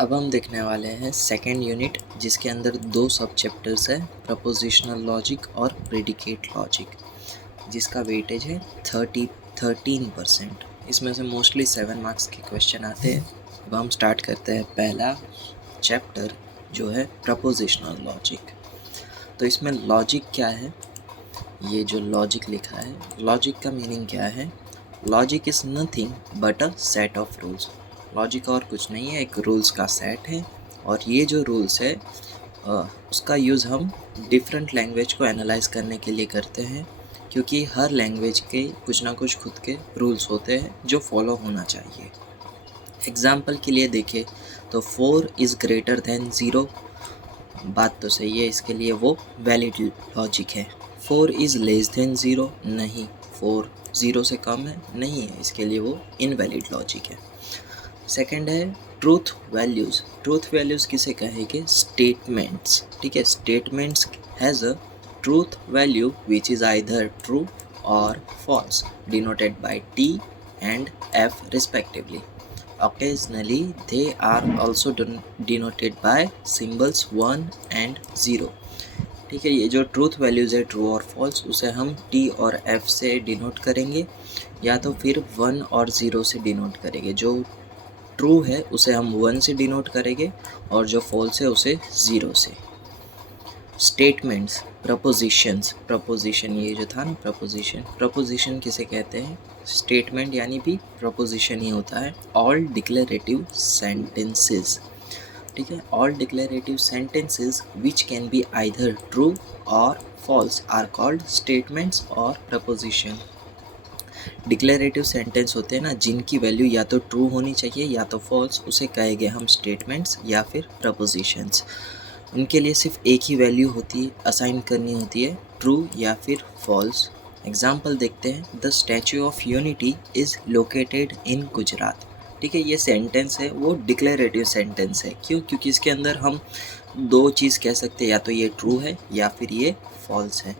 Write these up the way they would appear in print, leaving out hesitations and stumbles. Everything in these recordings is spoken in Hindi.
अब हम देखने वाले हैं सेकेंड यूनिट, जिसके अंदर दो सब चैप्टर्स है, प्रपोजिशनल लॉजिक और प्रेडिकेट लॉजिक, जिसका वेटेज है 13%। इसमें से मोस्टली 7 मार्क्स के क्वेश्चन आते हैं। अब हम स्टार्ट करते हैं पहला चैप्टर जो है प्रपोजिशनल लॉजिक। तो इसमें लॉजिक क्या है, ये जो लॉजिक लिखा है, लॉजिक का मीनिंग क्या है? Logic is nothing but a set of rules. Logic और कुछ नहीं है, एक रूल्स का सेट है। और ये जो रूल्स है उसका यूज़ हम डिफरेंट लैंग्वेज को एनालाइज करने के लिए करते हैं, क्योंकि हर लैंग्वेज के कुछ ना कुछ खुद के रूल्स होते हैं जो फॉलो होना चाहिए। एग्जाम्पल के लिए देखें तो 4 इज़ ग्रेटर दैन 0, बात तो सही है, इसके लिए वो वैलिड लॉजिक है। 4 इज़ लेस देन 0, नहीं, 4 0 से कम है, नहीं है, इसके लिए वो इनवैलिड लॉजिक है। सेकंड है ट्रूथ वैल्यूज़। ट्रूथ वैल्यूज़ किसे कहेंगे? स्टेटमेंट्स, ठीक है। Statements has a truth value which is either true और false, denoted by T and F respectively. Occasionally they are also denoted by symbols 1 and 0, ठीक है। ये जो ट्रूथ वैल्यूज़ है, ट्रू और फॉल्स, उसे हम T और F से डिनोट करेंगे, या तो फिर 1 और 0 से डिनोट करेंगे। जो ट्रू है उसे हम 1 से डिनोट करेंगे और जो फॉल्स है उसे 0 से। स्टेटमेंट्स, प्रपोजिशंस, प्रपोजिशन ये जो था ना, प्रपोजिशन किसे कहते हैं? स्टेटमेंट यानी भी प्रपोजिशन ही होता है। ऑल डिक्लेरेटिव सेंटेंसेस, ठीक है। All declarative sentences which can be either true और फॉल्स आर कॉल्ड स्टेटमेंट्स और प्रपोजिशन। डिक्लेरेटिव सेंटेंस होते हैं ना, जिनकी वैल्यू या तो ट्रू होनी चाहिए या तो फॉल्स, उसे कहेंगे हम स्टेटमेंट्स या फिर प्रपोजिशंस। उनके लिए सिर्फ एक ही वैल्यू होती है, असाइन करनी होती है, ट्रू या फिर फॉल्स। एग्जाम्पल देखते हैं, the statue of unity is located in Gujarat, ठीक है। ये सेंटेंस है वो डिक्लेरेटिव सेंटेंस है। क्यों? क्योंकि इसके अंदर हम दो चीज़ कह सकते हैं, या तो ये ट्रू है या फिर ये फॉल्स है।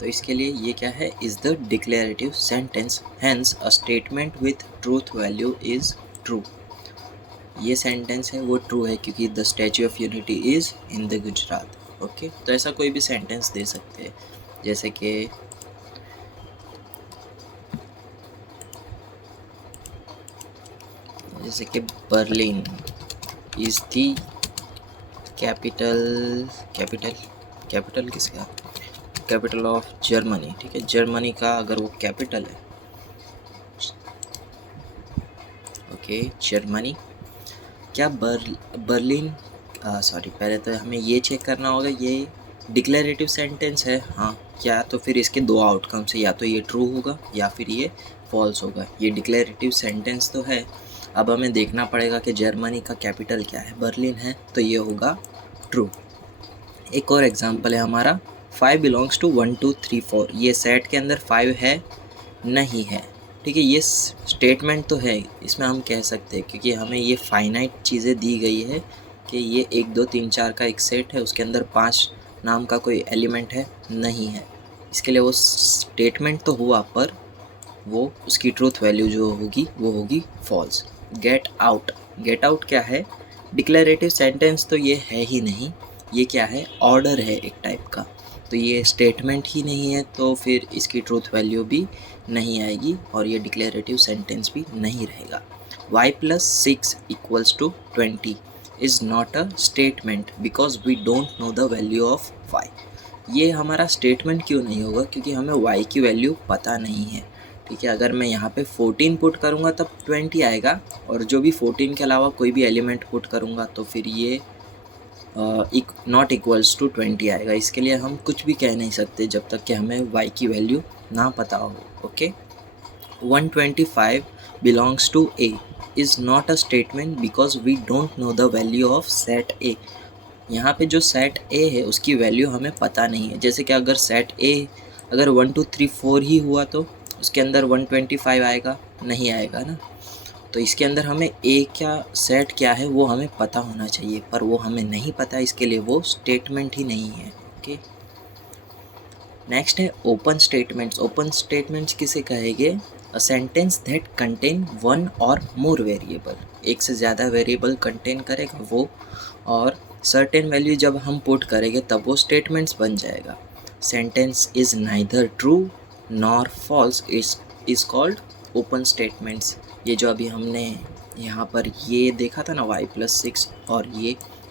तो इसके लिए ये क्या है? Is the declarative sentence, hence a statement with truth value is true. ये सेंटेंस है वो ट्रू है क्योंकि the statue of unity is in the Gujarat. Okay, तो ऐसा कोई भी सेंटेंस दे सकते हैं, जैसे कि बर्लिन इज़ द कैपिटल किसका? कैपिटल ऑफ जर्मनी, ठीक है। जर्मनी का अगर वो कैपिटल है, ओके, जर्मनी। क्या बर्लिन, सॉरी, पहले तो हमें ये चेक करना होगा ये डिक्लेरेटिव सेंटेंस है, हाँ, क्या? तो फिर इसके दो आउटकम्स है, या तो ये ट्रू होगा या फिर ये फॉल्स होगा। ये डिक्लेरेटिव सेंटेंस तो है, अब हमें देखना पड़ेगा कि जर्मनी का कैपिटल क्या है, बर्लिन है, तो ये होगा ट्रू। एक और एग्जांपल है हमारा, 5 बिलोंग्स टू 1 2 3 4। ये सेट के अंदर 5 है, नहीं है, ठीक है। ये स्टेटमेंट तो है, इसमें हम कह सकते हैं, क्योंकि हमें ये फाइनाइट चीज़ें दी गई है कि ये 1 2 3 4 का एक सेट है, उसके अंदर 5 नाम का कोई एलिमेंट है, नहीं है। इसके लिए वो स्टेटमेंट तो हुआ, पर वो उसकी ट्रूथ वैल्यू जो होगी वो होगी false. Get out, get out क्या है? डिक्लेरेटिव सेंटेंस तो ये है ही नहीं, ये क्या है? ऑर्डर है एक टाइप का। तो ये स्टेटमेंट ही नहीं है, तो फिर इसकी ट्रूथ वैल्यू भी नहीं आएगी और ये डिक्लेरेटिव सेंटेंस भी नहीं रहेगा। y+6 = 20 is not a statement because we don't know the value of y। ये हमारा स्टेटमेंट क्यों नहीं होगा? क्योंकि हमें y की वैल्यू पता नहीं है, ठीक है। अगर मैं यहाँ पे 14 पुट करूँगा तब 20 आएगा, और जो भी 14 के अलावा कोई भी एलिमेंट पुट करूँगा तो फिर ये नॉट इक्वल्स टू 20 आएगा। इसके लिए हम कुछ भी कह नहीं सकते जब तक कि हमें y की वैल्यू ना पता हो। Okay, 125 belongs to A is not a statement because we don't know the value of set A। यहाँ पे जो सेट A है उसकी वैल्यू हमें पता नहीं है। जैसे कि अगर सेट A अगर 1 2 3 4 ही हुआ तो उसके अंदर 125 आएगा? नहीं आएगा ना। तो इसके अंदर हमें A क्या सेट क्या है वो हमें पता होना चाहिए, पर वो हमें नहीं पता, इसके लिए वो स्टेटमेंट ही नहीं है। ओके, नेक्स्ट है ओपन स्टेटमेंट्स। ओपन स्टेटमेंट्स किसे कहेंगे? A sentence that contain one और मोर वेरिएबल, एक से ज़्यादा वेरिएबल कंटेन करेगा वो, और सर्टेन वैल्यू जब हम पुट करेंगे तब वो स्टेटमेंट्स बन जाएगा। Sentence is neither true nor false is called open statements. ये जो अभी हमने यहाँ पर ये देखा था ना y+6, और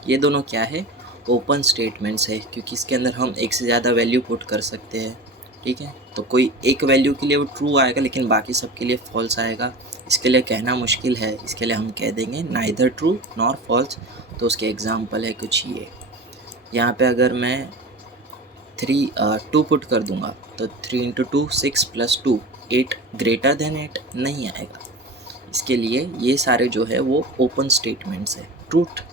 ये दोनों क्या है, ओपन स्टेटमेंट्स है, क्योंकि इसके अंदर हम एक से ज़्यादा वैल्यू पुट कर सकते हैं। ठीक है, तो कोई एक वैल्यू के लिए वो ट्रू आएगा लेकिन बाकी सब के लिए फॉल्स आएगा। इसके लिए कहना मुश्किल है, इसके लिए हम कह देंगे नाइदर ट्रू नॉर फॉल्स। तो उसके एग्जांपल है कुछ ये, यहाँ पे अगर मैं 2 पुट कर दूंगा तो 3 × 2 6 + 2 8 ग्रेटर देन 8 नहीं आएगा। इसके लिए ये सारे जो है वो ओपन स्टेटमेंट्स है। ट्रूथ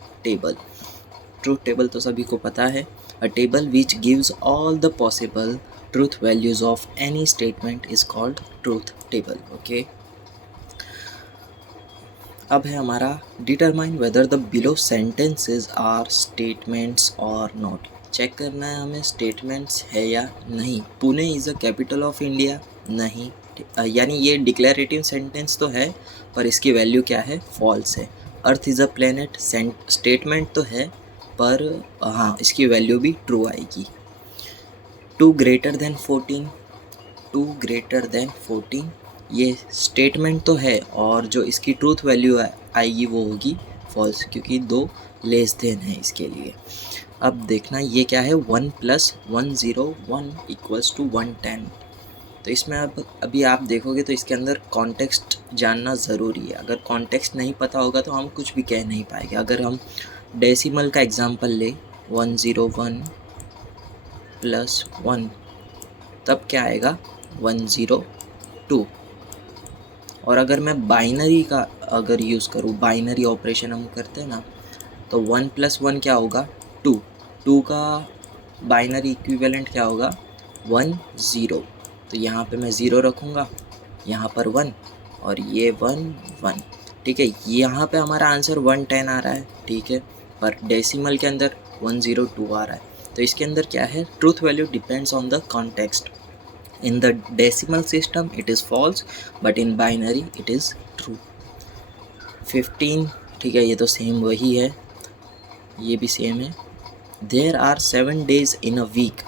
टेबल तो सभी को पता है, a table which gives all the possible truth values of any statement is called truth table. Okay, अब है हमारा determine whether the below sentences are statements और नॉट। चेक करना है हमें स्टेटमेंट्स है या नहीं। Pune is a capital of India, नहीं, यानी ये डिक्लेरेटिव सेंटेंस तो है पर इसकी वैल्यू क्या है, फॉल्स है। Earth is a planet statement तो है पर हाँ इसकी वैल्यू भी ट्रू आएगी। 2 greater than 14 ये स्टेटमेंट तो है और जो इसकी ट्रूथ वैल्यू आएगी वो होगी फॉल्स, क्योंकि 2 लेस देन है इसके लिए। अब देखना ये क्या है, 1 + 101 = 110। तो इसमें अभी आप देखोगे तो इसके अंदर कॉन्टेक्स्ट जानना ज़रूरी है। अगर कॉन्टेक्स्ट नहीं पता होगा तो हम कुछ भी कह नहीं पाएंगे। अगर हम डेसिमल का एग्जांपल ले, 101 + 1 तब क्या आएगा, 102। और अगर मैं बाइनरी का अगर यूज़ करूँ, बाइनरी ऑपरेशन हम करते हैं ना, तो 1 + 1 क्या होगा, 2 का बाइनरी इक्विवेलेंट क्या होगा, 10। तो यहाँ पे मैं 0 रखूँगा, यहाँ पर 1 और ये 1 ठीक है। यहाँ पे हमारा आंसर 110 आ रहा है, ठीक है, पर डेसिमल के अंदर 102 आ रहा है। तो इसके अंदर क्या है, truth value depends on the context. In the decimal system it is false, but in binary it is true। 15 ठीक है, ये तो सेम वही है, ये भी सेम है। There are 7 days in a week,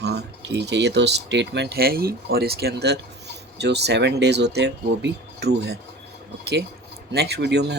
हाँ ठीक है, ये तो स्टेटमेंट है ही और इसके अंदर जो 7 days होते हैं वो भी ट्रू है। ओके, नेक्स्ट वीडियो में